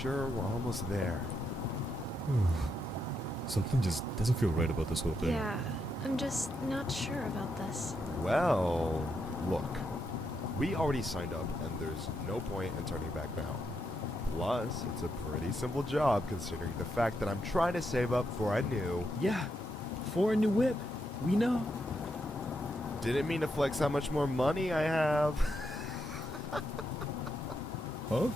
sure we're almost there. Something just doesn't feel right about this whole thing. Yeah, I'm just not sure about this. Well, look. We already signed up, and there's no point in turning back now. Plus, it's a pretty simple job considering the fact that I'm trying to save up for a new... Yeah, for a new whip. We know. Didn't mean to flex how much more money I have. Huh?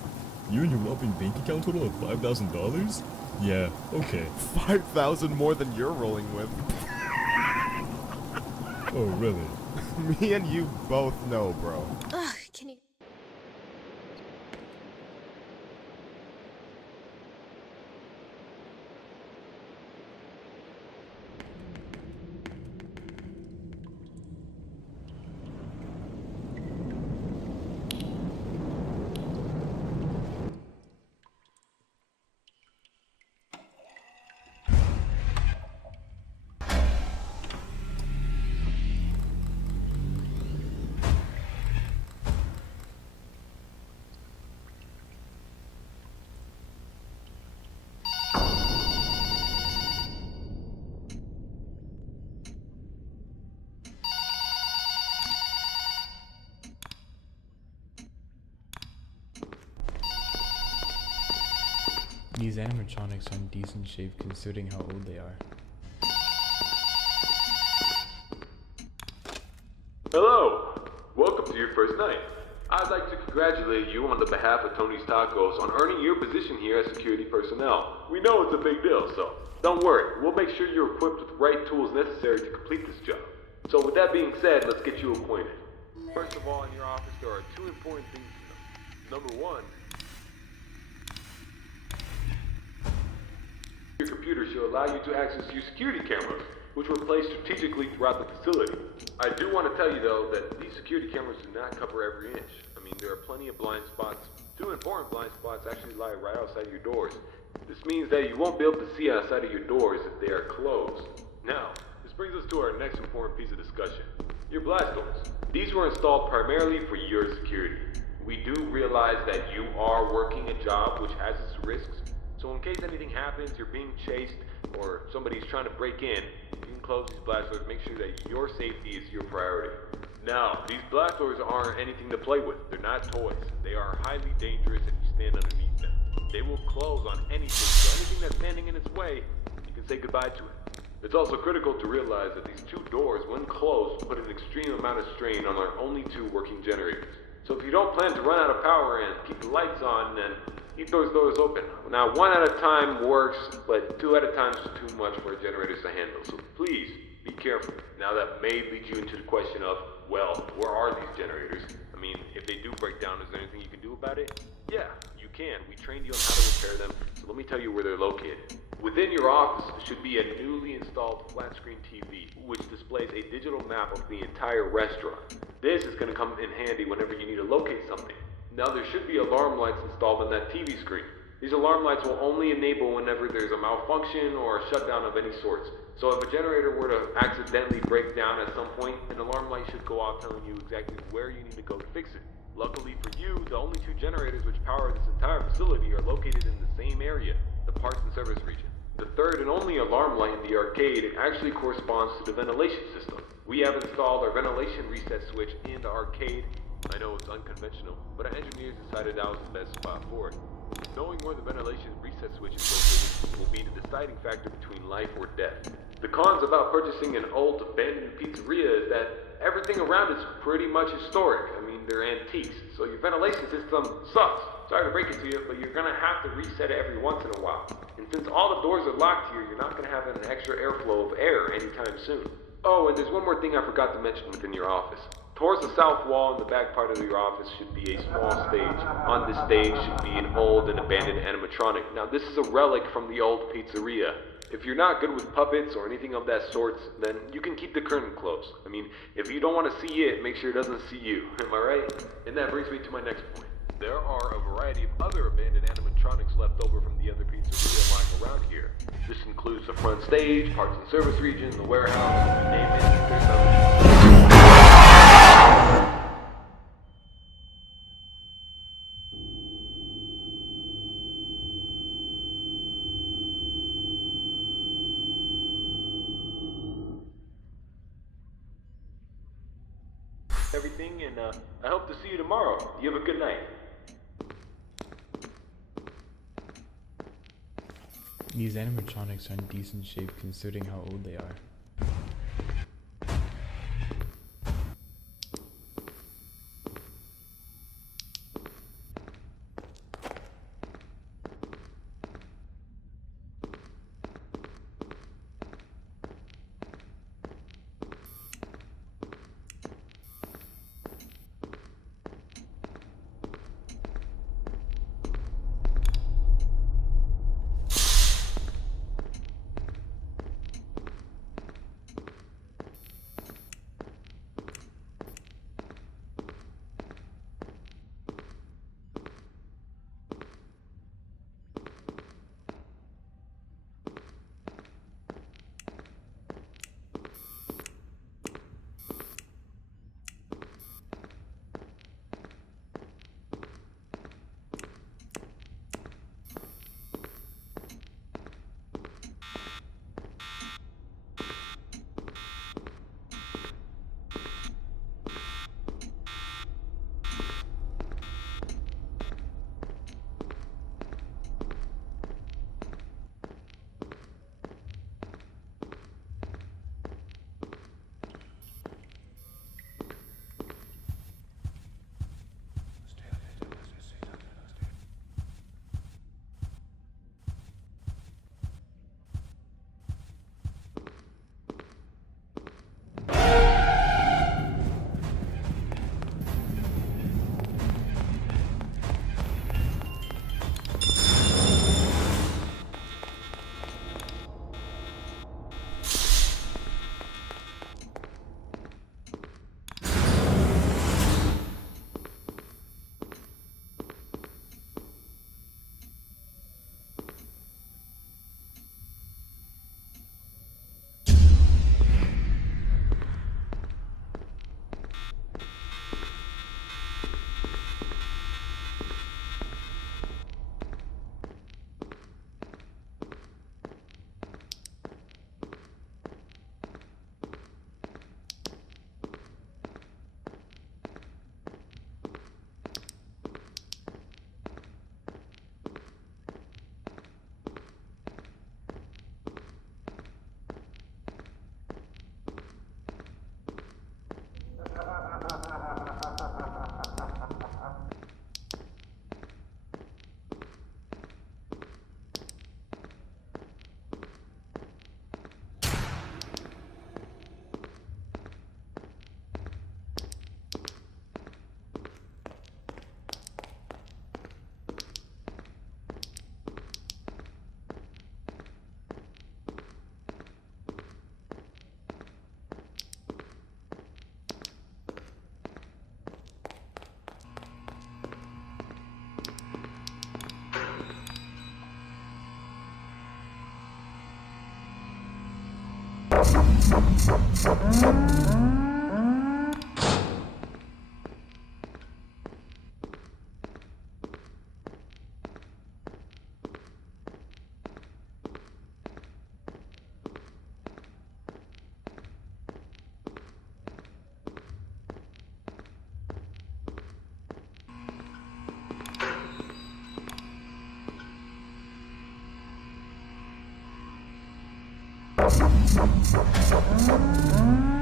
You and your whopping bank account total of $5,000? Yeah, okay. 5,000 more than you're rolling with. Oh, really? Me and you both know, bro. Ugh, can you... These animatronics are in decent shape considering how old they are. Hello! Welcome to your first night. I'd like to congratulate you on the behalf of Tony's Tacos on earning your position here as security personnel. We know it's a big deal, so don't worry. We'll make sure you're equipped with the right tools necessary to complete this job. So with that being said, let's get you acquainted. First of all, in your office, there are two important things to know. Number one, your computer should allow you to access your security cameras, which were placed strategically throughout the facility. I do want to tell you though that these security cameras do not cover every inch. I mean, there are plenty of blind spots. Two important blind spots actually lie right outside your doors. This means that you won't be able to see outside of your doors if they are closed. Now, this brings us to our next important piece of discussion. Your blast doors. These were installed primarily for your security. We do realize that you are working a job which has its risks. So in case anything happens, you're being chased, or somebody's trying to break in, you can close these blast doors, make sure that your safety is your priority. Now, these blast doors aren't anything to play with. They're not toys. They are highly dangerous if you stand underneath them. They will close on anything, so anything that's standing in its way, you can say goodbye to it. It's also critical to realize that these two doors, when closed, put an extreme amount of strain on our only two working generators. So if you don't plan to run out of power and keep the lights on, then keep those doors open. Now, one at a time works, but two at a time is too much for generators to handle. So please, be careful. Now that may lead you into the question of, well, where are these generators? I mean, if they do break down, is there anything you can do about it? Yeah, you can. We trained you on how to repair them, so let me tell you where they're located. Within your office should be a newly installed flat screen TV, which displays a digital map of the entire restaurant. This is going to come in handy whenever you need to locate something. Now there should be alarm lights installed on that TV screen. These alarm lights will only enable whenever there's a malfunction or a shutdown of any sorts. So if a generator were to accidentally break down at some point, an alarm light should go off telling you exactly where you need to go to fix it. Luckily for you, the only two generators which power this entire facility are located in the same area, the parts and service region. The third and only alarm light in the arcade actually corresponds to the ventilation system. We have installed our ventilation reset switch in the arcade. I know it's unconventional, but our engineers decided that was the best spot for it. Knowing where the ventilation reset switch is located will be the deciding factor between life or death. The cons about purchasing an old abandoned pizzeria is that everything around is pretty much historic. I mean, they're antiques, so your ventilation system sucks. Sorry to break it to you, but you're gonna have to reset it every once in a while. And since all the doors are locked here, you're not gonna have an extra airflow of air anytime soon. Oh, and there's one more thing I forgot to mention within your office. Towards the south wall in the back part of your office should be a small stage. On this stage should be an old and abandoned animatronic. Now this is a relic from the old pizzeria. If you're not good with puppets or anything of that sort, then you can keep the curtain closed. I mean, if you don't want to see it, make sure it doesn't see you. Am I right? And that brings me to my next point. There are a variety of other abandoned animatronics left over from the other pizzeria lying around here. This includes the front stage, parts and service region, the warehouse, you name it. There's some. everything, and I hope to see you tomorrow. You have a good night. These animatronics are in decent shape considering how old they are. Thank you.